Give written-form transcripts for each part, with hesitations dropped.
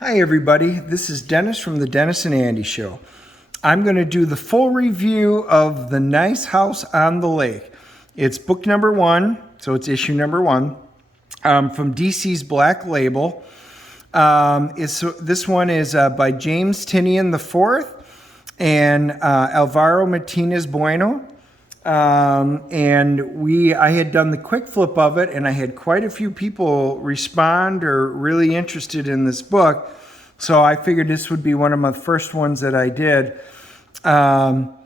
Hi everybody, this is Dennis from the Dennis and Andy Show. I'm going to do the full review of The Nice House on the Lake. It's book number 1, so it's issue number 1, from DC's Black Label. This one is by James Tynion IV and Alvaro Martinez Bueno. I had done the quick flip of it, and I had quite a few people respond or really interested in this book. So I figured this would be one of my first ones that I did. And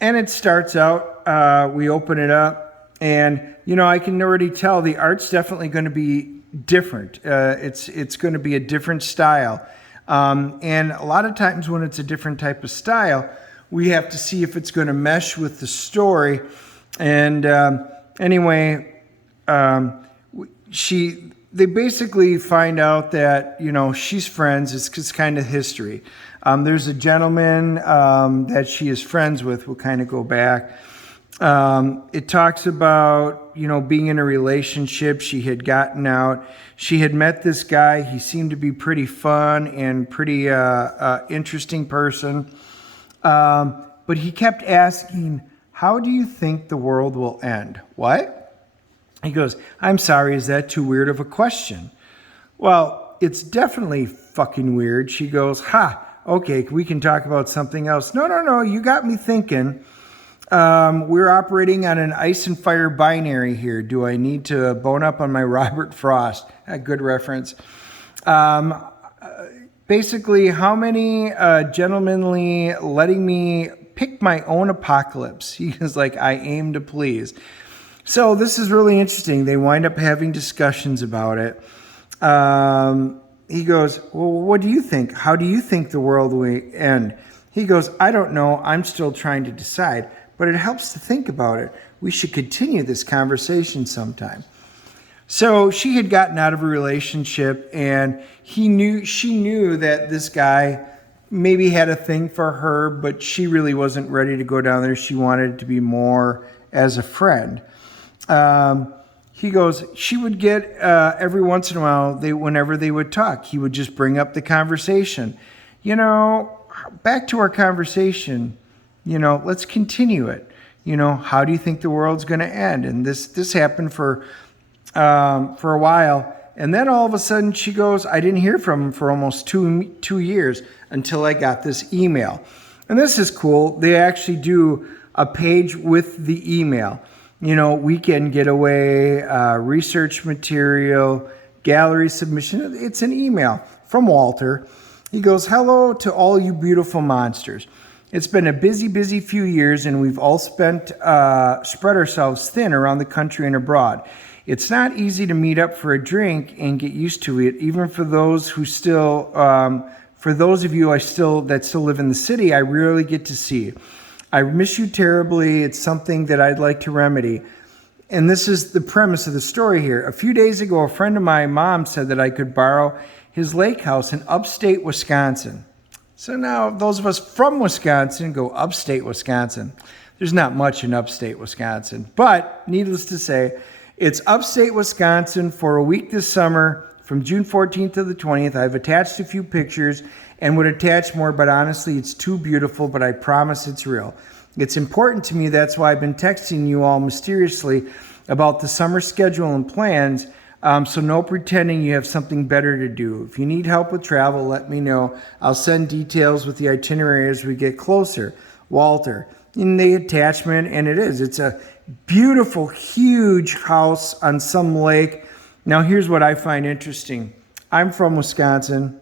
it starts out, we open it up, and I can already tell the art's definitely going to be different. It's going to be a different style. And a lot of times when it's a different type of style, we have to see if it's going to mesh with the story. And they basically find out that, she's friends. It's kind of history. There's a gentleman that she is friends with. We'll kind of go back. It talks about, being in a relationship. She had gotten out. She had met this guy. He seemed to be pretty fun and pretty interesting person. But he kept asking, how do you think the world will end? What? He goes, I'm sorry, is that too weird of a question? Well, it's definitely fucking weird. She goes, okay, we can talk about something else. No, you got me thinking. We're operating on an ice and fire binary here. Do I need to bone up on my Robert Frost? A good reference. Basically, how many gentlemanly letting me pick my own apocalypse? He was like, I aim to please. So this is really interesting. They wind up having discussions about it. He goes, well, what do you think? How do you think the world will end? He goes, I don't know. I'm still trying to decide, but it helps to think about it. We should continue this conversation sometime. So she had gotten out of a relationship, and she knew that this guy maybe had a thing for her, but she really wasn't ready to go down there. She wanted it to be more as a friend. He goes, she would get every once in a while, whenever they would talk, he would just bring up the conversation. Back to our conversation, let's continue it. How do you think the world's going to end? And this happened for a while. And then all of a sudden she goes, I didn't hear from him for almost two years until I got this email. And this is cool. They actually do a page with the email. Weekend getaway, research material, gallery submission. It's an email from Walter. He goes, hello to all you beautiful monsters. It's been a busy few years, and we've all spread ourselves thin around the country and abroad. It's not easy to meet up for a drink and get used to it, even for those who still, for those of you that still live in the city, I rarely get to see. I miss you terribly. It's something that I'd like to remedy. And this is the premise of the story here. A few days ago, a friend of my mom said that I could borrow his lake house in upstate Wisconsin. So now those of us from Wisconsin go upstate Wisconsin. There's not much in upstate Wisconsin, but needless to say, it's upstate Wisconsin for a week this summer from June 14th to the 20th. I've attached a few pictures and would attach more, but honestly, it's too beautiful, but I promise it's real. It's important to me. That's why I've been texting you all mysteriously about the summer schedule and plans. So no pretending you have something better to do. If you need help with travel, let me know. I'll send details with the itinerary as we get closer. Walter. In the attachment, and it's a beautiful, huge house on some lake. Now, here's what I find interesting. I'm from Wisconsin.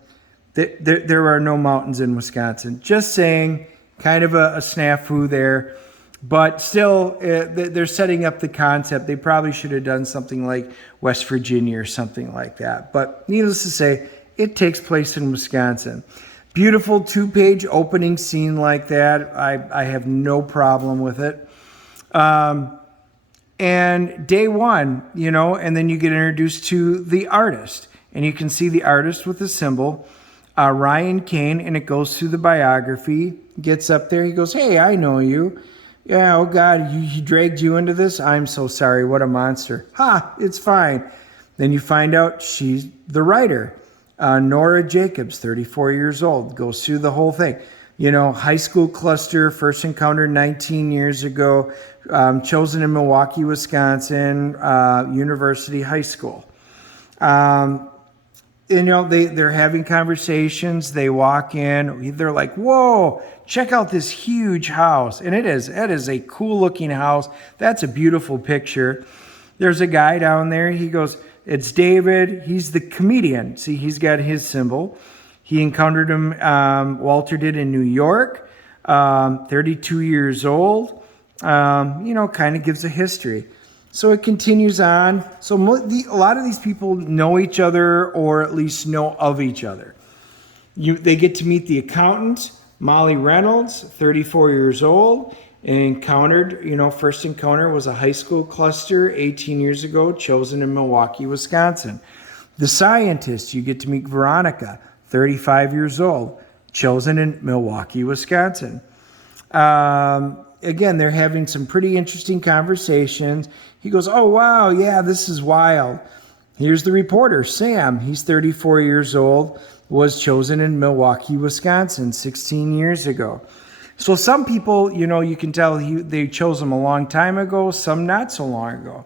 There are no mountains in Wisconsin. Just saying, kind of a snafu there. But still, they're setting up the concept. They probably should have done something like West Virginia or something like that. But needless to say, it takes place in Wisconsin. Beautiful 2-page opening scene like that. I have no problem with it. And day one, and then you get introduced to the artist. And you can see the artist with the symbol, Ryan Kane, and it goes through the biography. Gets up there, he goes, hey, I know you. Yeah, oh God, he dragged you into this? I'm so sorry, what a monster. It's fine. Then you find out she's the writer. Nora Jacobs, 34 years old, goes through the whole thing. High school cluster, first encountered 19 years ago, chosen in Milwaukee, Wisconsin, University High School. They're having conversations. They walk in. They're like, whoa, check out this huge house. And it is a cool looking house. That's a beautiful picture. There's a guy down there. He goes, it's David. He's the comedian. See, he's got his symbol. He encountered him, Walter did, in New York, 32 years old, kind of gives a history. So it continues on. So a lot of these people know each other, or at least know of each other. They get to meet the accountant, Molly Reynolds, 34 years old, and first encounter was a high school cluster 18 years ago, chosen in Milwaukee, Wisconsin. The scientist, you get to meet Veronica, 35 years old, chosen in Milwaukee, Wisconsin. Again, they're having some pretty interesting conversations. He goes, oh, wow, yeah, this is wild. Here's the reporter, Sam. He's 34 years old, was chosen in Milwaukee, Wisconsin, 16 years ago. So some people, you can tell they chose him a long time ago, some not so long ago.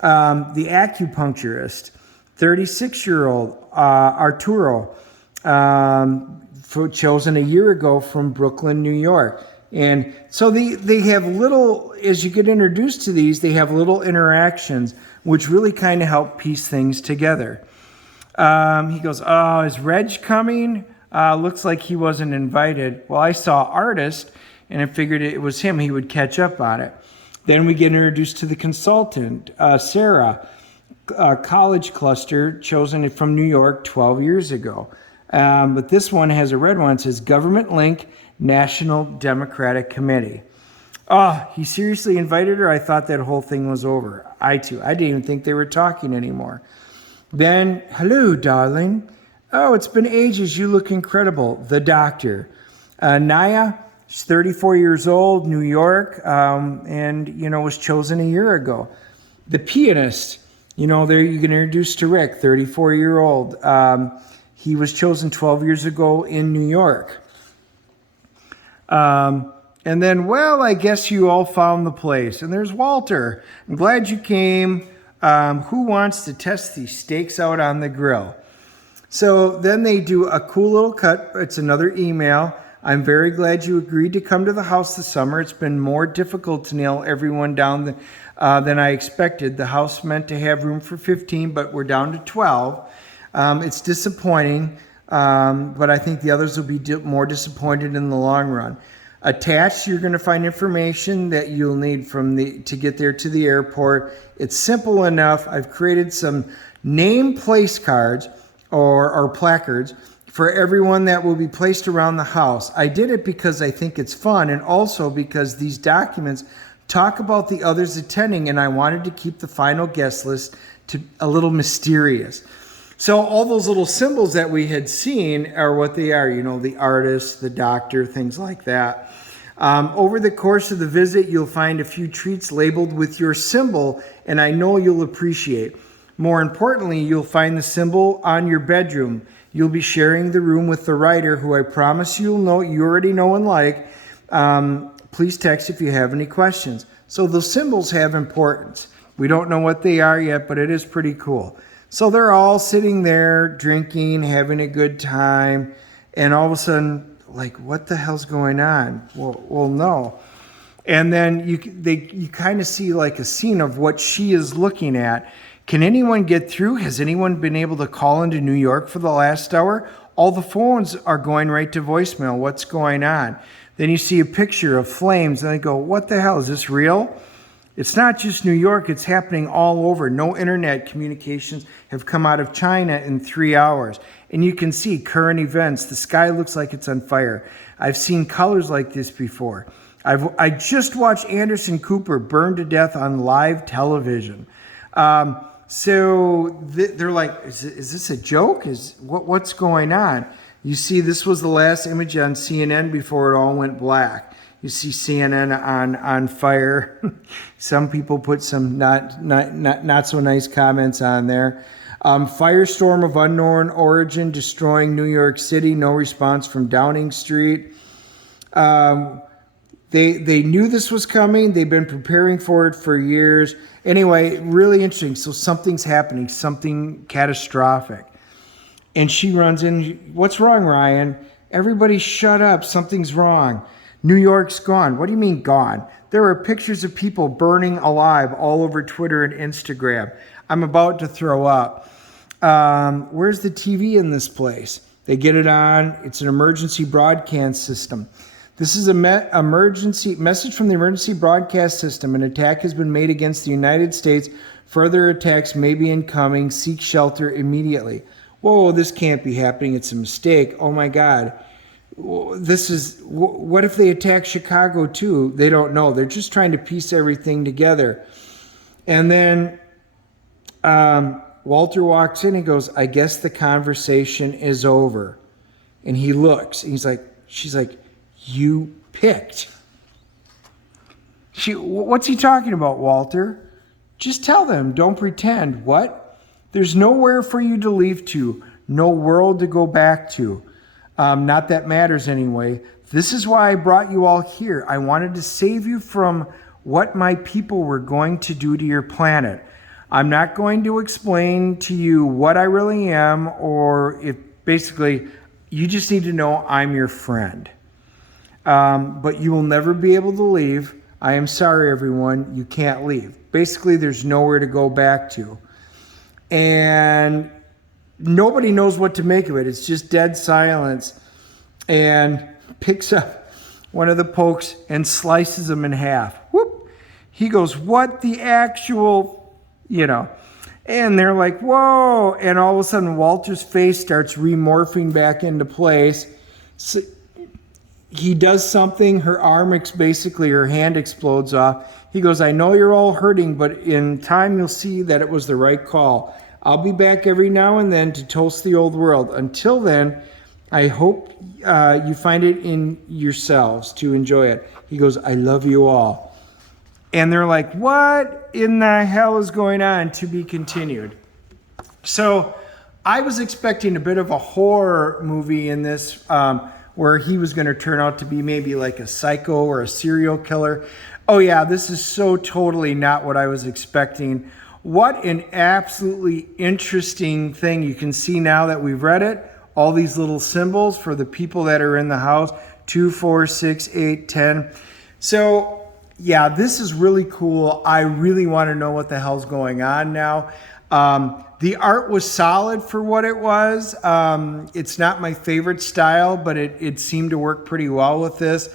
The acupuncturist, 36-year-old, Arturo, chosen a year ago from Brooklyn, New York. And so they have little, as you get introduced to these, they have little interactions, which really kind of help piece things together. He goes, oh, is Reg coming? Looks like he wasn't invited. Well, I saw artist, and I figured it was him. He would catch up on it. Then we get introduced to the consultant, Sarah, college cluster, chosen from New York 12 years ago. But this one has a red one. It says Government Link, National Democratic Committee. Oh, he seriously invited her? I thought that whole thing was over. I didn't even think they were talking anymore. Then, hello, darling. Oh, it's been ages. You look incredible. The doctor. Naya, she's 34 years old, New York, and, was chosen a year ago. The pianist, there you get introduced to Rick, 34-year-old. He was chosen 12 years ago in New York. And then, well, I guess you all found the place. And there's Walter. I'm glad you came. Who wants to test these steaks out on the grill? So then they do a cool little cut. It's another email. I'm very glad you agreed to come to the house this summer. It's been more difficult to nail everyone down than I expected. The house meant to have room for 15, but we're down to 12. It's disappointing, but I think the others will be more disappointed in the long run. Attached, you're going to find information that you'll need to get there to the airport. It's simple enough. I've created some name place cards or placards for everyone that will be placed around the house. I did it because I think it's fun, and also because these documents talk about the others attending, and I wanted to keep the final guest list to a little mysterious. So all those little symbols that we had seen are what they are, the artist, the doctor, things like that. Over the course of the visit, you'll find a few treats labeled with your symbol, and I know you'll appreciate. More importantly, you'll find the symbol on your bedroom. You'll be sharing the room with the writer, who I promise you already know and like. Please text if you have any questions. So those symbols have importance. We don't know what they are yet, but it is pretty cool. So they're all sitting there drinking, having a good time, and all of a sudden, like, what the hell's going on? Well, no. And then you kind of see like a scene of what she is looking at. Can anyone get through? Has anyone been able to call into New York for the last hour? All the phones are going right to voicemail. What's going on? Then you see a picture of flames, and they go, what the hell? Is this real? It's not just New York. It's happening all over. No internet communications have come out of China in 3 hours. And you can see current events. The sky looks like it's on fire. I've seen colors like this before. I just watched Anderson Cooper burn to death on live television. So they're like, is this a joke? What's going on? You see, this was the last image on CNN before it all went black. You see CNN on fire. Some people put some not so nice comments on there. Firestorm of unknown origin destroying New York City. No response from Downing Street. They knew this was coming. They've been preparing for it for years. Anyway, really interesting. So something's happening, something catastrophic. And she runs in. What's wrong, Ryan? Everybody shut up. Something's wrong. New York's gone. What do you mean gone? There are pictures of people burning alive all over Twitter and Instagram. I'm about to throw up. Where's the TV in this place? They get it on. It's an emergency broadcast system. This is a emergency message from the emergency broadcast system. An attack has been made against the United States. Further attacks may be incoming. Seek shelter immediately. Whoa, this can't be happening. It's a mistake. Oh my God. What if they attack Chicago too? They don't know. They're just trying to piece everything together. And then Walter walks in and goes, I guess the conversation is over. And he looks. And she's like, you picked. What's he talking about, Walter? Just tell them. Don't pretend. What? There's nowhere for you to leave to. No world to go back to. Not that matters anyway. This is why I brought you all here. I wanted to save you from what my people were going to do to your planet. I'm not going to explain to you what I really am, or if basically you just need to know I'm your friend. But you will never be able to leave. I am sorry, everyone. You can't leave. Basically, there's nowhere to go back to. And nobody knows what to make of it. It's just dead silence. And picks up one of the pokes and slices them in half. Whoop. He goes, what the actual, And they're like, whoa. And all of a sudden, Walter's face starts remorphing back into place. So he does something. Her hand explodes off. He goes, I know you're all hurting, but in time you'll see that it was the right call. I'll be back every now and then to toast the old world. Until then, I hope you find it in yourselves to enjoy it. He goes, I love you all. And they're like, what in the hell is going on? To be continued. So I was expecting a bit of a horror movie in this, where he was going to turn out to be maybe like a psycho or a serial killer. Oh yeah, this is so totally not what I was expecting. What an absolutely interesting thing. You can see now that we've read it, all these little symbols for the people that are in the house, 2, 4, 6, 8, 10. So yeah, this is really cool. I really want to know what the hell's going on now. The art was solid for what it was. It's not my favorite style, but it seemed to work pretty well with this.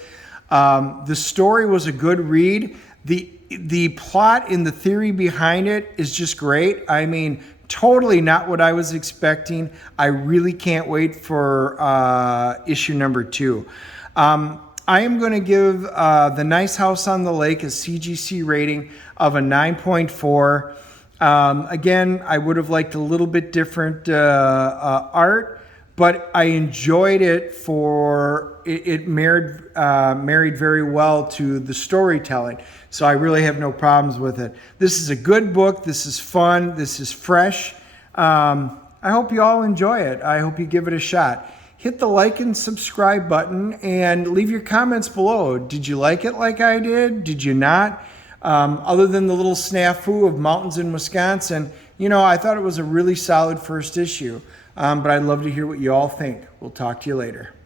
The story was a good read. The plot and the theory behind it is just great. I mean, totally not what I was expecting. I really can't wait for issue number 2. I am going to give The Nice House on the Lake a CGC rating of a 9.4. Again, I would have liked a little bit different art, but I enjoyed it for it married very well to the storytelling. So I really have no problems with it. This is a good book. This is fun. This is fresh. I hope you all enjoy it. I hope you give it a shot. Hit the like and subscribe button and leave your comments below. Did you like it like I did? Did you not? Other than the little snafu of mountains in Wisconsin, I thought it was a really solid first issue. But I'd love to hear what you all think. We'll talk to you later.